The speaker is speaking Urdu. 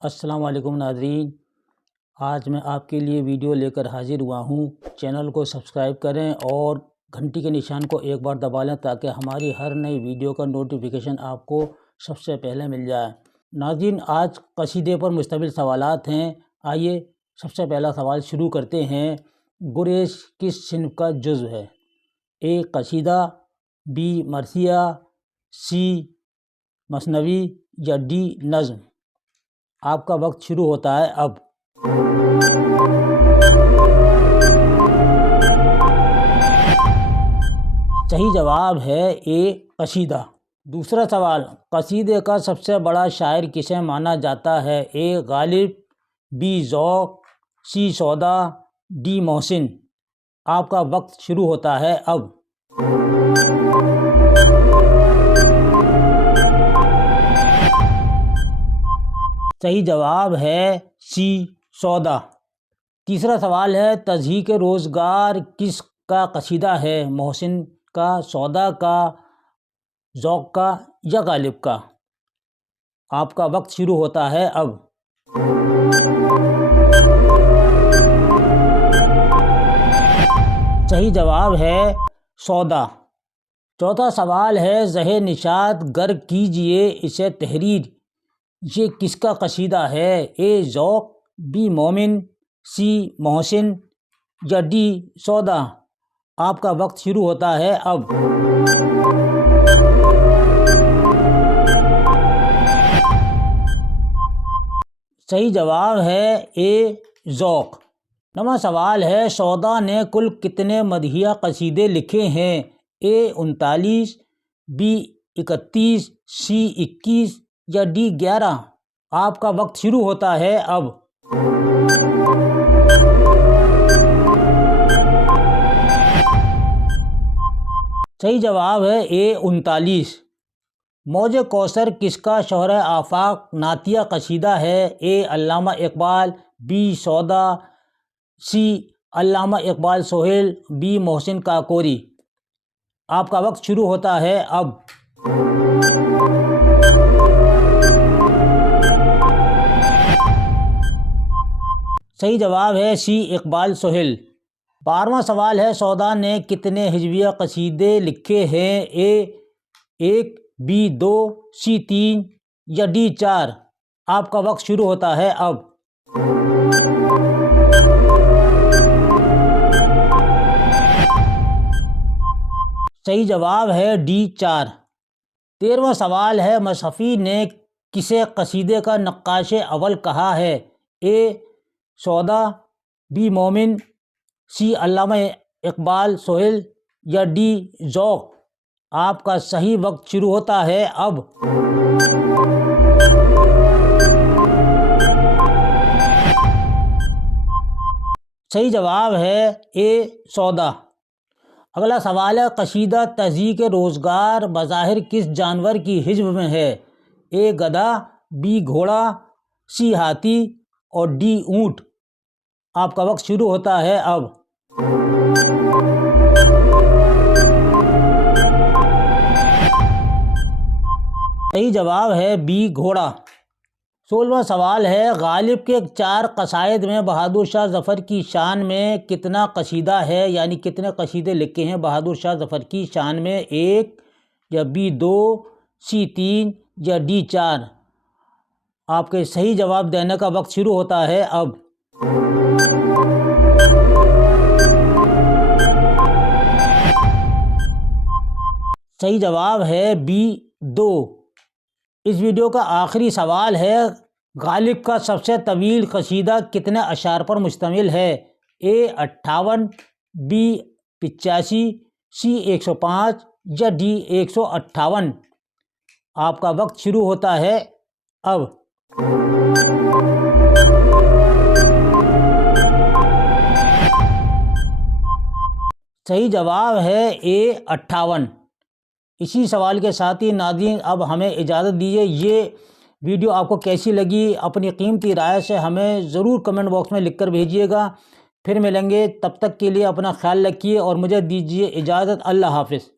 السلام علیکم ناظرین، آج میں آپ کے لیے ویڈیو لے کر حاضر ہوا ہوں۔ چینل کو سبسکرائب کریں اور گھنٹی کے نشان کو ایک بار دبا لیں تاکہ ہماری ہر نئی ویڈیو کا نوٹیفیکیشن آپ کو سب سے پہلے مل جائے۔ ناظرین، آج قصیدے پر مشتمل سوالات ہیں۔ آئیے سب سے پہلا سوال شروع کرتے ہیں۔ گریز کس صنف کا جزو ہے؟ اے قصیدہ، بی مرثیہ، سی مثنوی یا ڈی نظم؟ آپ کا وقت شروع ہوتا ہے اب۔ صحیح جواب ہے اے قصیدہ۔ دوسرا سوال، قصیدے کا سب سے بڑا شاعر کسے مانا جاتا ہے؟ اے غالب، بی ذوق، سی سودا، ڈی محسن؟ آپ کا وقت شروع ہوتا ہے اب۔ صحیح جواب ہے سی سودا۔ تیسرا سوال ہے، تضحیک روزگار کس کا قصیدہ ہے؟ محسن کا، سودا کا، ذوق کا یا غالب کا؟ آپ کا وقت شروع ہوتا ہے اب۔ صحیح جواب ہے سودا۔ چوتھا سوال ہے، زہ نشاط گر کیجئے اسے تحریر، یہ کس کا قصیدہ ہے؟ اے ذوق، بی مومن، سی محسن یا ڈی سودا؟ آپ کا وقت شروع ہوتا ہے اب۔ صحیح جواب ہے اے ذوق۔ نواں سوال ہے، سودا نے کل کتنے مدحیہ قصیدے لکھے ہیں؟ اے 39، بی 31، سی 21 یا ڈی 11؟ آپ کا وقت شروع ہوتا ہے اب۔ صحیح جواب ہے اے 39۔ موج کوثر کس کا شہرہ آفاق نعتیہ قصیدہ ہے؟ اے علامہ اقبال، بی سودا، سی علامہ اقبال سہیل، بی محسن کاکوری؟ آپ کا وقت شروع ہوتا ہے اب۔ صحیح جواب ہے سی اقبال سہیل۔ 12واں سوال ہے، سودا نے کتنے ہجویہ قصیدے لکھے ہیں؟ اے 1، بی 2، سی 3 یا ڈی 4؟ آپ کا وقت شروع ہوتا ہے اب۔ صحیح جواب ہے ڈی 4۔ 13واں سوال ہے، مصحفی نے کسے قصیدے کا نقاش اول کہا ہے؟ اے سودا، بی مومن، سی علامہ اقبال سہیل یا ڈی ذوق؟ آپ کا صحیح وقت شروع ہوتا ہے اب۔ صحیح جواب ہے اے سودا۔ اگلا سوال ہے، قصیدہ تضحیک روزگار بظاہر کس جانور کی حجم میں ہے؟ اے گدھا، بی گھوڑا، سی ہاتھی اور ڈی اونٹ؟ آپ کا وقت شروع ہوتا ہے اب۔ صحیح جواب ہے بی گھوڑا۔ 16واں سوال ہے، غالب کے 4 قصائد میں بہادر شاہ ظفر کی شان میں کتنا قصیدہ ہے؟ یعنی کتنے قصیدے لکھے ہیں بہادر شاہ ظفر کی شان میں؟ 1 یا بی 2، سی 3 یا ڈی 4؟ آپ کے صحیح جواب دینے کا وقت شروع ہوتا ہے اب۔ صحیح جواب ہے بی 2۔ اس ویڈیو کا آخری سوال ہے، غالب کا سب سے طویل قصیدہ کتنے اشعار پر مشتمل ہے؟ اے 58، بی 85، سی 105 یا ڈی 158؟ آپ کا وقت شروع ہوتا ہے اب۔ صحیح جواب ہے اے 58۔ اسی سوال کے ساتھ ہی ناظرین اب ہمیں اجازت دیجیے۔ یہ ویڈیو آپ کو کیسی لگی اپنی قیمتی رائے سے ہمیں ضرور کمنٹ باکس میں لکھ کر بھیجیے گا۔ پھر ملیں گے، تب تک کے لیے اپنا خیال رکھیے اور مجھے دیجیے اجازت۔ اللہ حافظ۔